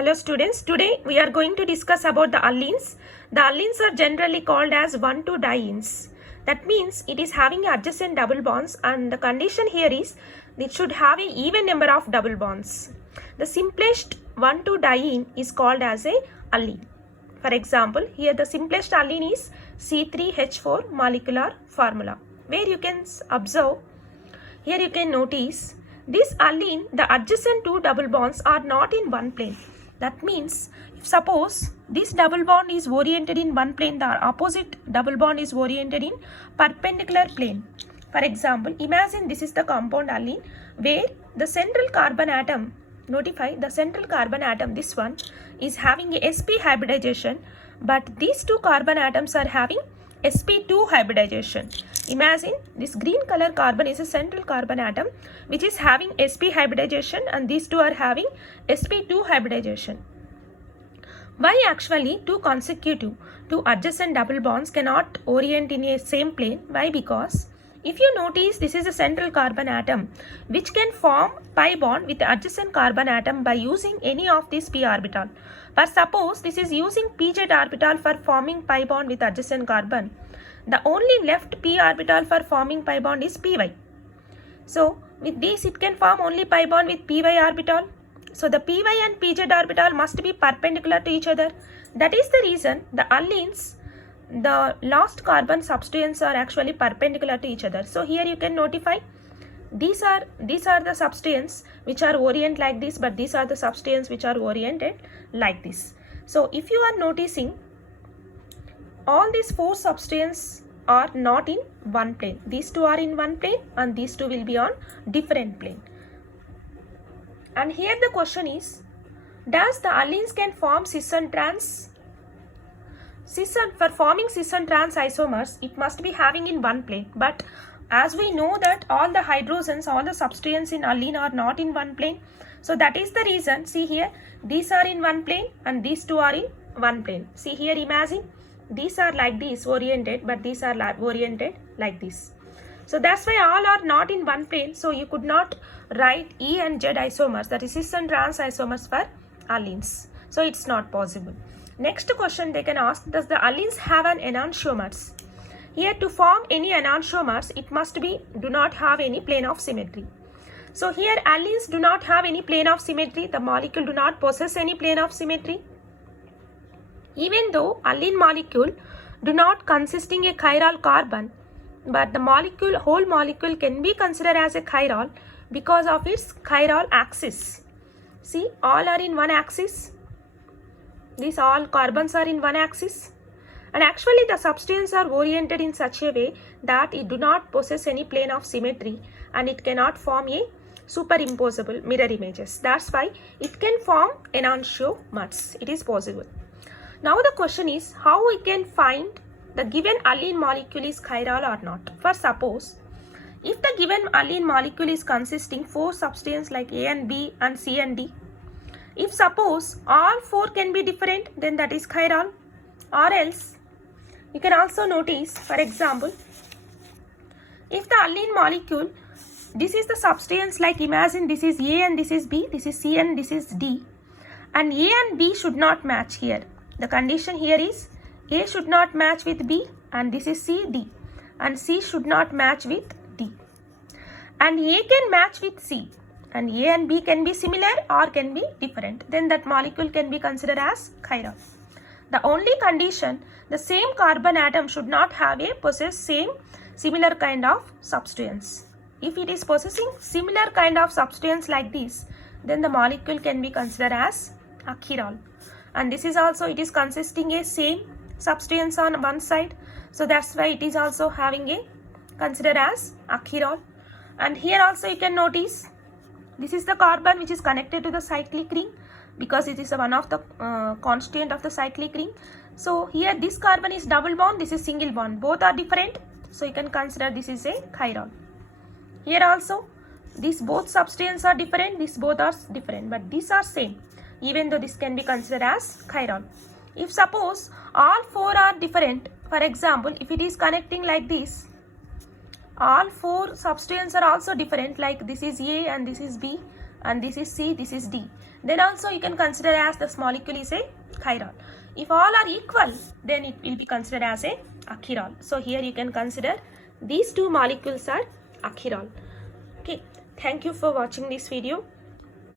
Hello students, today we are going to discuss about the allenes. The allenes are generally called as 1,2-dienes. That means it is having adjacent double bonds, and the condition here is it should have an even number of double bonds. The simplest 1,2-diene is called as a allene. For example, here the simplest allene is C3H4 molecular formula, where you can observe, here you can notice this allene, the adjacent two double bonds are not in one plane. That means, if suppose this double bond is oriented in one plane, the opposite double bond is oriented in perpendicular plane. For example, imagine this is the compound allene where the central carbon atom, notify the central carbon atom, this one is having a sp hybridization, but these two carbon atoms are having sp2 hybridization. Imagine this green color carbon is a central carbon atom which is having sp hybridization, and these two are having sp2 hybridization. Why actually two adjacent double bonds cannot orient in a same plane? Why? Because if you notice, this is a central carbon atom which can form pi bond with the adjacent carbon atom by using any of these p orbital. But suppose this is using pz orbital for forming pi bond with adjacent carbon, the only left p orbital for forming pi bond is py. So with this it can form only pi bond with py orbital. So the py and pz orbital must be perpendicular to each other. That is the reason the allenes, the last carbon substituents are actually perpendicular to each other. So here you can notify these are the substituents which are orient like this, but these are the substituents which are oriented like this. So if you are noticing, all these four substituents are not in one plane. These two are in one plane and these two will be on different plane. And here the question is, does the allenes can form cis and trans? For forming cis and trans isomers, it must be having in one plane. But as we know that all the hydrogens, all the substituents in allene are not in one plane. So that is the reason, see here, these are in one plane and these two are in one plane. See here, imagine, these are like this oriented, but these are oriented like this. So that's why all are not in one plane. So you could not write E and Z isomers, that is cis and trans isomers for allenes. So it's not possible. Next question they can ask, does the allenes have an enantiomers? Here to form any enantiomers, it must be do not have any plane of symmetry. So here allenes do not have any plane of symmetry. The molecule do not possess any plane of symmetry. Even though allene molecule do not consisting a chiral carbon, but the whole molecule can be considered as a chiral because of its chiral axis. See, all are in one axis. These all carbons are in one axis. And actually the substituents are oriented in such a way that it do not possess any plane of symmetry and it cannot form a superimposable mirror images. That's why it can form enantiomers. It is possible. Now the question is, how we can find the given allene molecule is chiral or not. For suppose, if the given allene molecule is consisting four substituents like A and B and C and D, if suppose all four can be different, then that is chiral. Or else, you can also notice, for example, if the allene molecule, this is the substituents, like imagine this is A and this is B, this is C and this is D, and A and B should not match here. The condition here is A should not match with B, and this is C, D, and C should not match with D. And A can match with C, and A and B can be similar or can be different. Then that molecule can be considered as chiral. The only condition, the same carbon atom should not possess similar kind of substituents. If it is possessing similar kind of substituents like this, then the molecule can be considered as a chiral. And this is also, it is consisting a same substituents on one side. So that's why it is also having a considered as a chiral. And here also you can notice, this is the carbon which is connected to the cyclic ring, because it is one of the constituent of the cyclic ring. So here this carbon is double bond, this is single bond. Both are different. So you can consider this is a chiral. Here also, these both substituents are different, these both are different, but these are same. Even though this can be considered as chiral. If suppose all four are different, for example, if it is connecting like this, all four substituents are also different, like this is A and this is B and this is C, this is D. then also you can consider as this molecule is a chiral. If all are equal, then it will be considered as a achiral. So here you can consider these two molecules are achiral. Okay, thank you for watching this video.